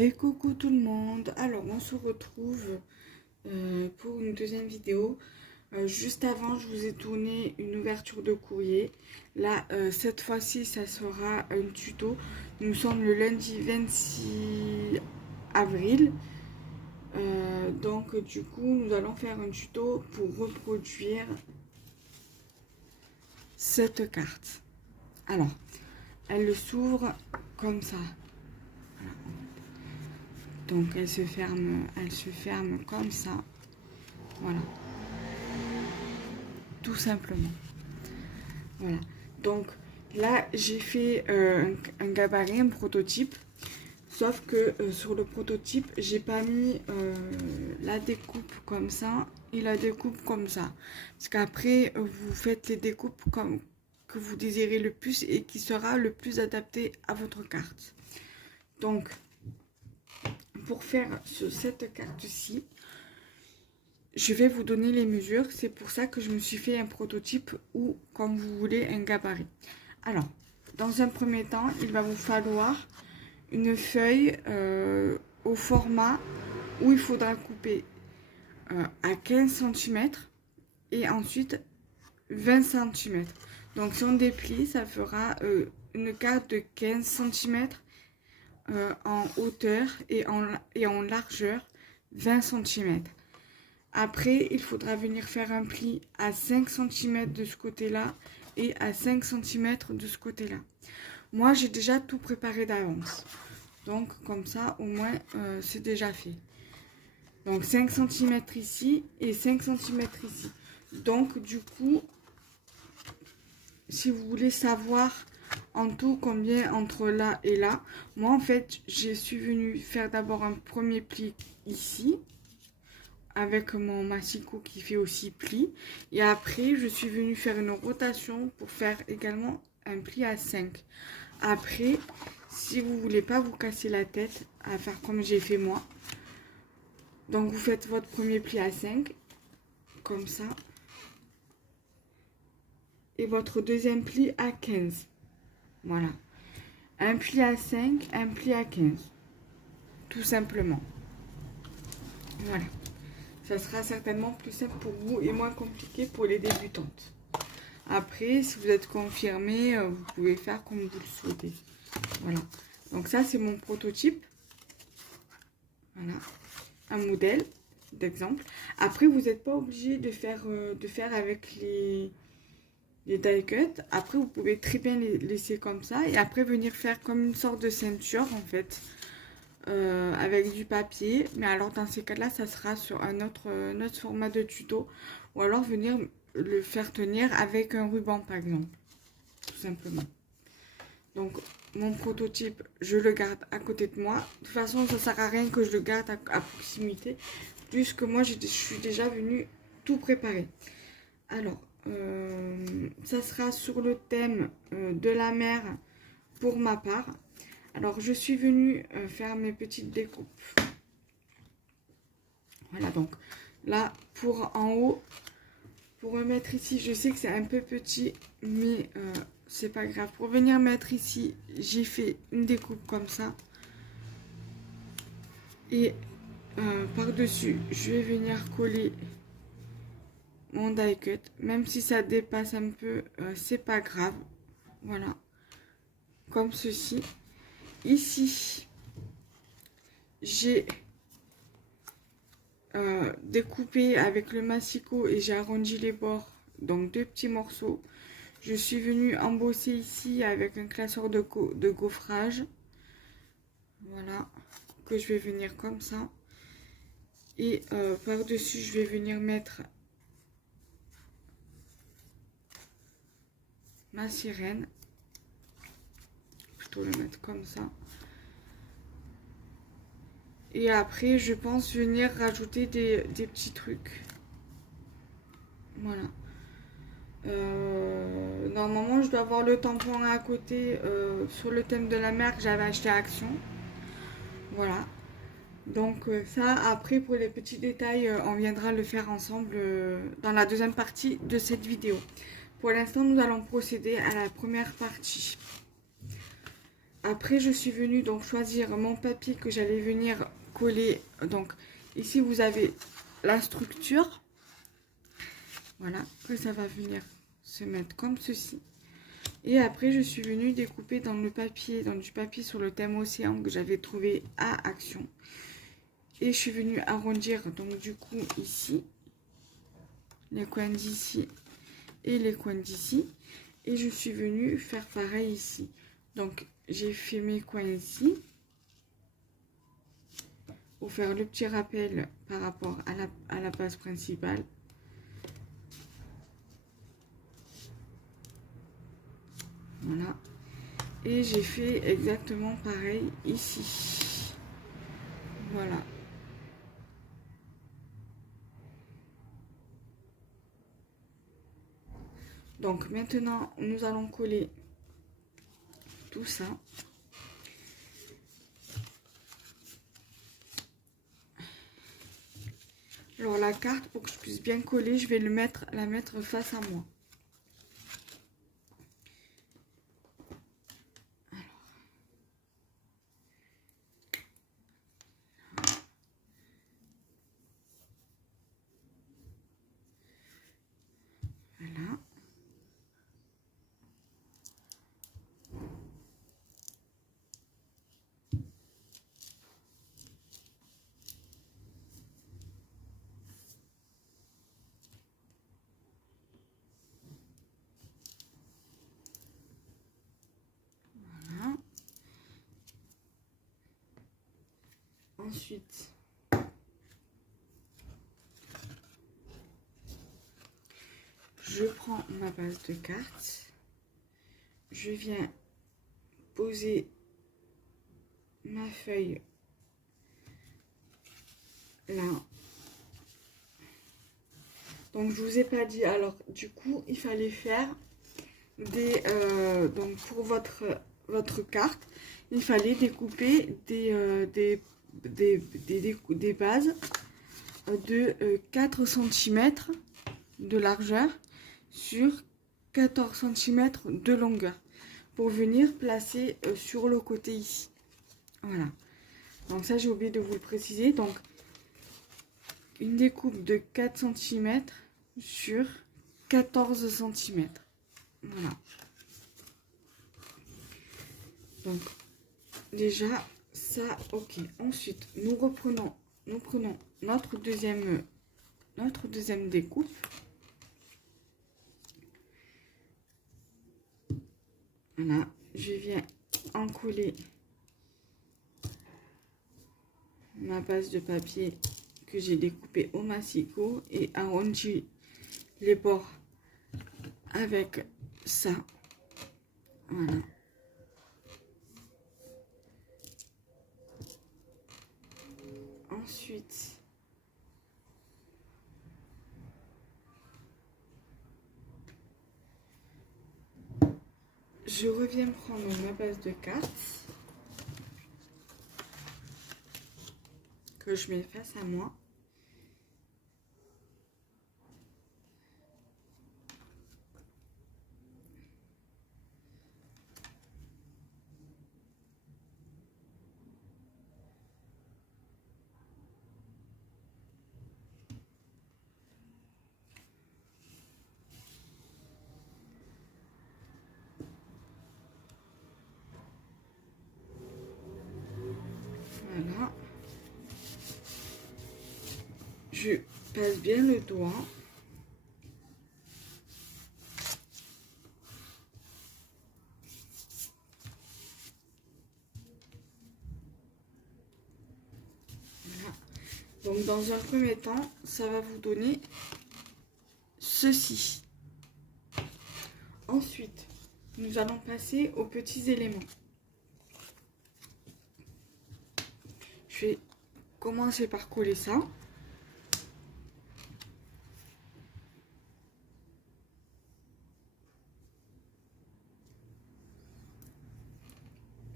Et coucou tout le monde, alors on se retrouve pour une deuxième vidéo. Juste avant, je vous ai tourné une ouverture de courrier. Là, cette fois-ci, ça sera un tuto. Nous sommes le lundi 26 avril. Donc du coup, nous allons faire un tuto pour reproduire cette carte. Alors, elle s'ouvre comme ça. Donc elle se ferme comme ça. Voilà. Tout simplement. Voilà. Donc là, j'ai fait un gabarit, un prototype. Sauf que sur le prototype, j'ai pas mis la découpe comme ça et la découpe comme ça. Parce qu'après, vous faites les découpes comme que vous désirez le plus et qui sera le plus adapté à votre carte. Donc, pour faire cette carte-ci, je vais vous donner les mesures. C'est pour ça que je me suis fait un prototype ou, comme vous voulez, un gabarit. Alors, dans un premier temps, il va vous falloir une feuille au format où il faudra couper à 15 cm et ensuite 20 cm. Donc, si on déplie, ça fera une carte de 15 cm en hauteur et en largeur 20 cm. Après, il faudra venir faire un pli à 5 cm de ce côté-là et à 5 cm de ce côté-là. Moi, j'ai déjà tout préparé d'avance. Donc, comme ça, au moins, c'est déjà fait. Donc, 5 cm ici et 5 cm ici. Donc, du coup, si vous voulez savoir en tout combien entre là et là, moi, en fait, je suis venue faire d'abord un premier pli ici, avec mon massicot qui fait aussi pli. Et après, je suis venue faire une rotation pour faire également un pli à 5. Après, si vous voulez pas vous casser la tête à faire comme j'ai fait moi, donc vous faites votre premier pli à 5, comme ça. Et votre deuxième pli à 15. Voilà. Un pli à 5, un pli à 15. Tout simplement. Voilà. Ça sera certainement plus simple pour vous et moins compliqué pour les débutantes. Après, si vous êtes confirmé, vous pouvez faire comme vous le souhaitez. Voilà. Donc ça, c'est mon prototype. Voilà. Un modèle d'exemple. Après, vous n'êtes pas obligé de faire avec les die cut. Après, vous pouvez très bien les laisser comme ça. Et après, venir faire comme une sorte de ceinture, en fait. Avec du papier, mais alors dans ces cas-là, ça sera sur un autre format de tuto, ou alors venir le faire tenir avec un ruban par exemple, tout simplement. Donc mon prototype, je le garde à côté de moi. De toute façon, ça sert à rien que je le garde à proximité, puisque moi je suis déjà venue tout préparer. Alors, ça sera sur le thème de la mer pour ma part. Alors, je suis venue faire mes petites découpes. Voilà, donc là, pour en haut, pour me mettre ici, je sais que c'est un peu petit, mais c'est pas grave. Pour venir mettre ici, j'ai fait une découpe comme ça. Et par-dessus, je vais venir coller mon die cut. Même si ça dépasse un peu, c'est pas grave. Voilà, comme ceci. Ici, j'ai découpé avec le massicot et j'ai arrondi les bords, donc 2 petits morceaux. Je suis venue embosser ici avec un classeur de gaufrage. Voilà, que je vais venir comme ça. Et par-dessus, je vais venir mettre ma sirène. Plutôt le mettre comme ça. Et après, je pense venir rajouter des petits trucs. Voilà. Normalement, je dois avoir le tampon à côté sur le thème de la mer que j'avais acheté à Action. Voilà. Donc ça, après, pour les petits détails, on viendra le faire ensemble dans la deuxième partie de cette vidéo. Pour l'instant, nous allons procéder à la première partie. Après, je suis venue donc choisir mon papier que j'allais venir coller. Donc, ici, vous avez la structure. Voilà, que ça va venir se mettre comme ceci. Et après, je suis venue découper dans le papier, dans du papier sur le thème océan que j'avais trouvé à Action. Et je suis venue arrondir, donc du coup, ici, les coins d'ici et les coins d'ici. Et je suis venue faire pareil ici. Donc, j'ai fait mes coins ici. Pour faire le petit rappel par rapport à la base principale. Voilà. Et j'ai fait exactement pareil ici. Voilà. Donc maintenant, nous allons coller tout ça. Alors la carte, pour que je puisse bien coller, je vais la mettre face à moi. Voilà. Voilà. Ensuite, je prends ma base de cartes. Je viens poser ma feuille là. Donc je vous ai pas dit, alors du coup il fallait faire des donc pour votre carte, il fallait découper des bases de 4 cm de largeur sur 14 cm de longueur pour venir placer sur le côté ici. Voilà. Donc ça j'ai oublié de vous le préciser. Donc une découpe de 4 cm sur 14 cm. Voilà. Donc déjà ça, ok. Ensuite nous prenons notre deuxième découpe. Voilà, je viens en coller ma base de papier que j'ai découpée au massicot et arrondi les bords avec ça. Voilà. Ensuite, je reviens prendre ma base de cartes que je mets face à moi. Voilà. Je passe bien le doigt. Voilà. Donc dans un premier temps, ça va vous donner ceci. Ensuite, nous allons passer aux petits éléments. Je vais commencer par coller ça.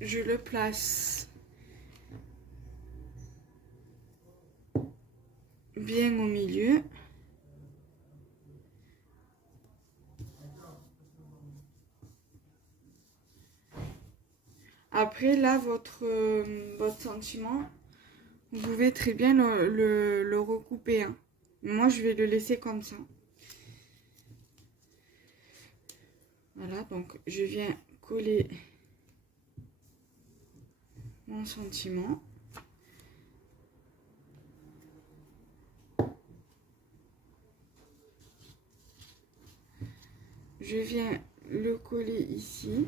Je le place bien au milieu. Après, là, votre sentiment, vous pouvez très bien le recouper. Hein. Moi, je vais le laisser comme ça. Voilà, donc je viens coller mon sentiment. Je viens le coller ici.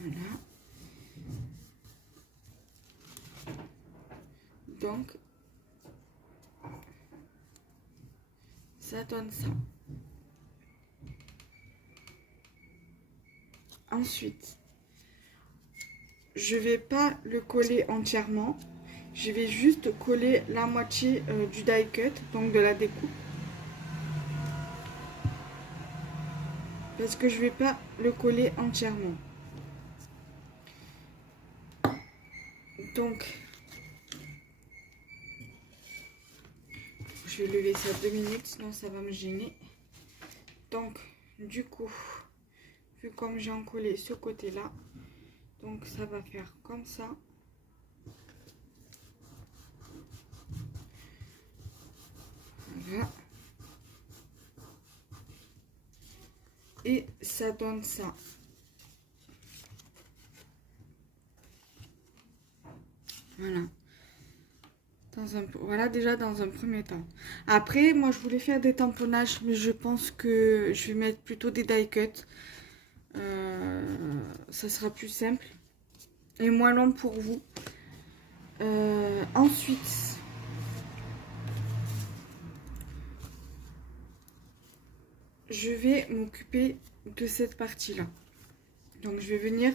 Voilà. Donc, ça donne ça. Ensuite, je vais pas le coller entièrement. Je vais juste coller la moitié du die cut, donc de la découpe. Parce que je vais pas le coller entièrement. Donc, je vais lever ça 2 minutes, sinon ça va me gêner. Donc, du coup, vu comme j'ai encollé ce côté-là, donc ça va faire comme ça. Voilà. Et ça donne ça. Voilà. Voilà déjà dans un premier temps. Après, moi je voulais faire des tamponnages, mais je pense que je vais mettre plutôt des die cuts. Ça sera plus simple et moins long pour vous. Ensuite, je vais m'occuper de cette partie-là. Donc, je vais venir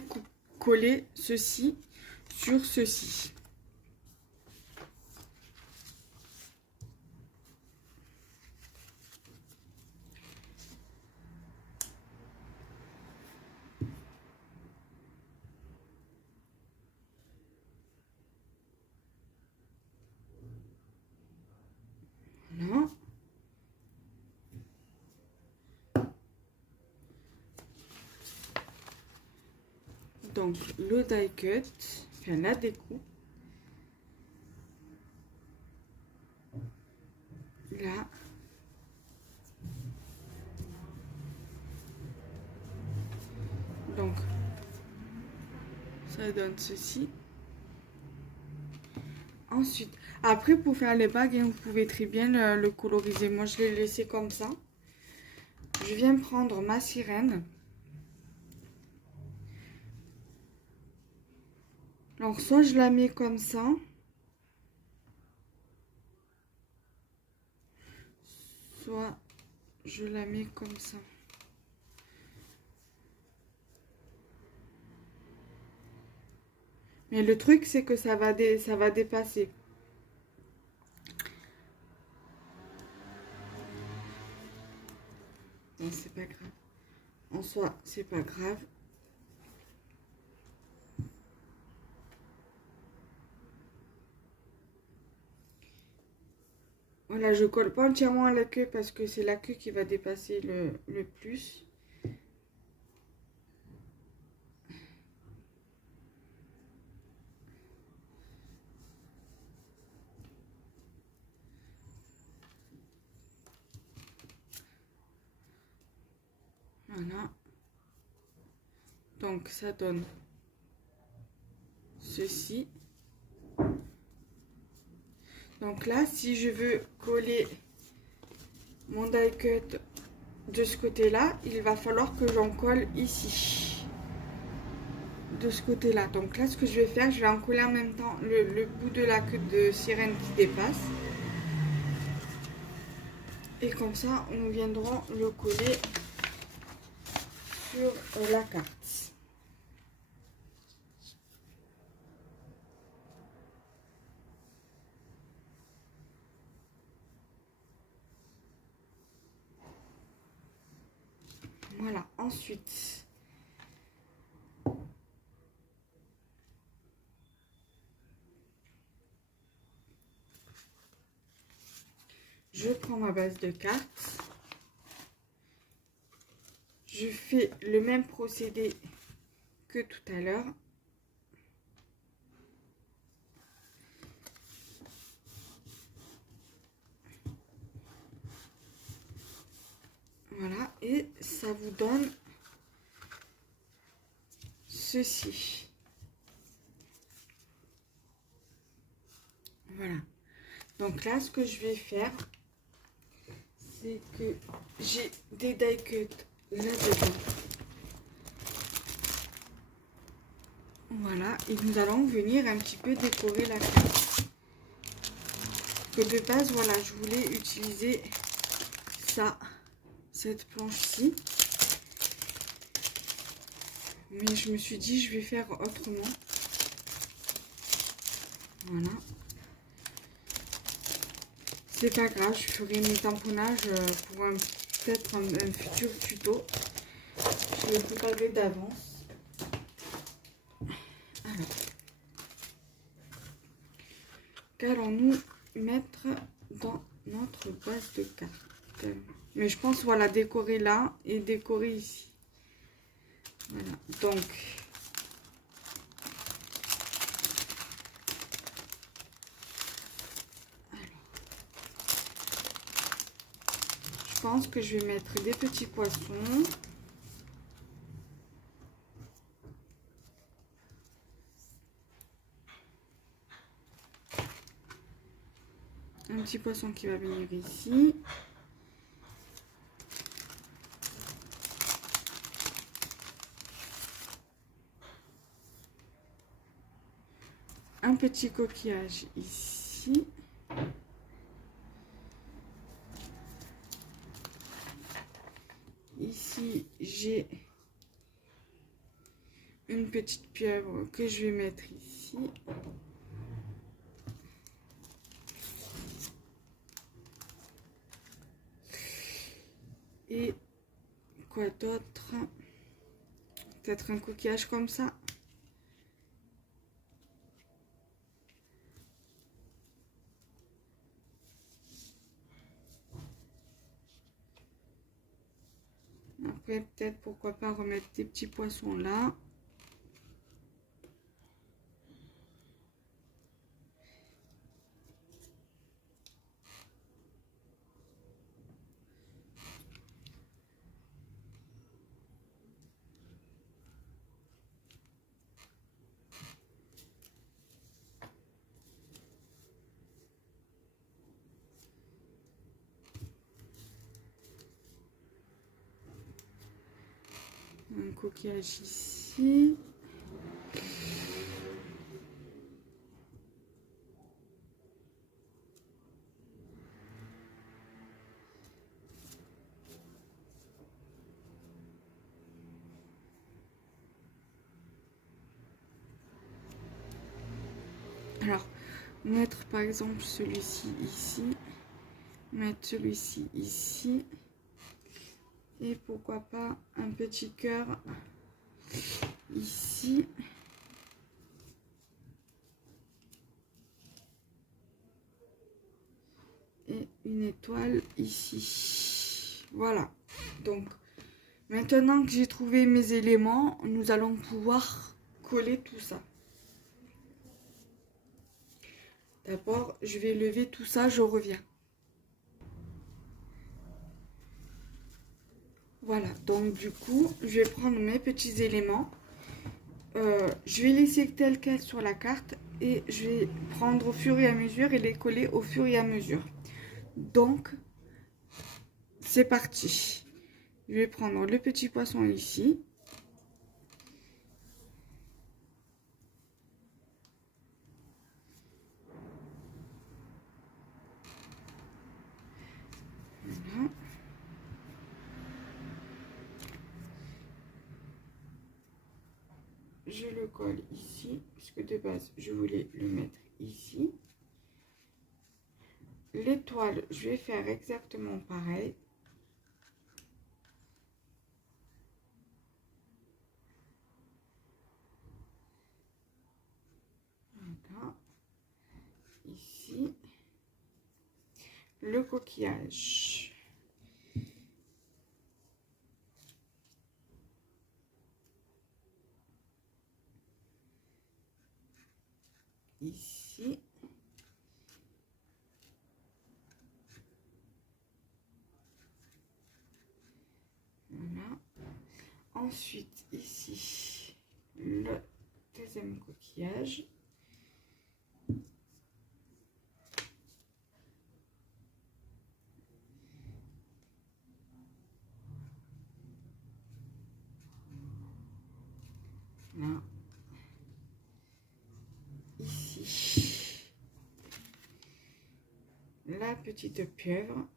coller ceci sur ceci. Voilà. Donc, le die cut, enfin la découpe. Là. Donc, ça donne ceci. Ensuite, après pour faire les bagues, vous pouvez très bien le coloriser. Moi, je l'ai laissé comme ça. Je viens prendre ma sirène. Alors, soit je la mets comme ça. Soit je la mets comme ça. Mais le truc, c'est que ça va dépasser. Non, c'est pas grave. En soi, c'est pas grave. Voilà, je colle pas entièrement à la queue parce que c'est la queue qui va dépasser le plus. Voilà. Donc, ça donne ceci. Donc là, si je veux coller mon die cut de ce côté-là, il va falloir que j'en colle ici. De ce côté-là. Donc là, ce que je vais faire, je vais en coller en même temps le bout de la queue de sirène qui dépasse. Et comme ça, nous viendrons le coller sur la carte. Voilà, ensuite, prends ma base de cartes. Je fais le même procédé que tout à l'heure. Voilà, et ça vous donne ceci. Voilà. Donc là, ce que je vais faire, c'est que j'ai des die cuts là-dedans. Voilà, et nous allons venir un petit peu décorer la carte. Que de base, voilà, je voulais utiliser ça, cette planche-ci. Mais je me suis dit, je vais faire autrement. Voilà. C'est pas grave, je ferai mes tamponnages pour peut-être un futur tuto. Je les préparerai d'avance. Alors, qu'allons-nous mettre dans notre base de cartes? Mais je pense, voilà, décorer là et décorer ici. Voilà, donc... Je pense que je vais mettre des petits poissons. Un petit poisson qui va venir ici. Un petit coquillage ici. Ici, j'ai une petite pieuvre que je vais mettre ici. Et quoi d'autre? Peut-être un coquillage comme ça. Après, peut-être, pourquoi pas remettre des petits poissons là. Un coquillage ici. Alors, mettre par exemple celui-ci ici. Mettre celui-ci ici. Et pourquoi pas un petit cœur ici. Et une étoile ici. Voilà. Donc, maintenant que j'ai trouvé mes éléments, nous allons pouvoir coller tout ça. D'abord, je vais lever tout ça, je reviens. Voilà, donc du coup, je vais prendre mes petits éléments. Je vais laisser tel quel sur la carte et je vais prendre au fur et à mesure et les coller au fur et à mesure. Donc, c'est parti. Je vais prendre le petit poisson ici. Voilà. Je le colle ici, puisque de base, je voulais le mettre ici. L'étoile, je vais faire exactement pareil. Voilà. Ici. le coquillage. Ici. Voilà. Ensuite, ici, le deuxième coquillage. Là. Ici, la petite pieuvre.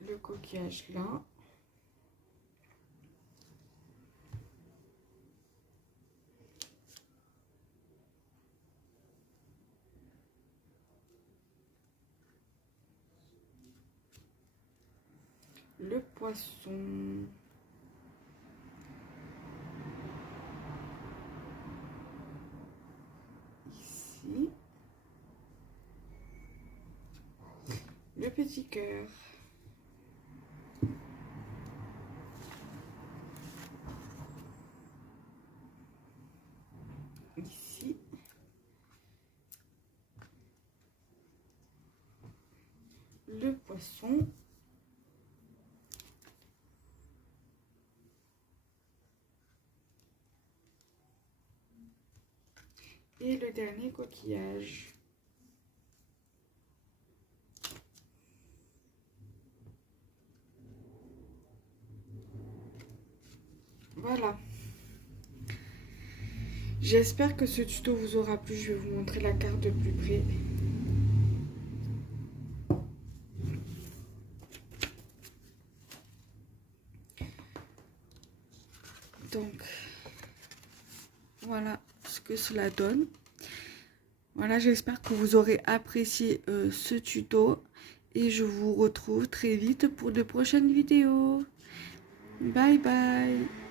Le coquillage là. Le poisson. Ici. Le petit cœur. Ici. Le poisson. Et le dernier coquillage. Voilà. J'espère que ce tuto vous aura plu. Je vais vous montrer la carte de plus près. Donc, voilà ce que cela donne. Voilà, j'espère que vous aurez apprécié ce tuto. Et je vous retrouve très vite pour de prochaines vidéos. Bye bye.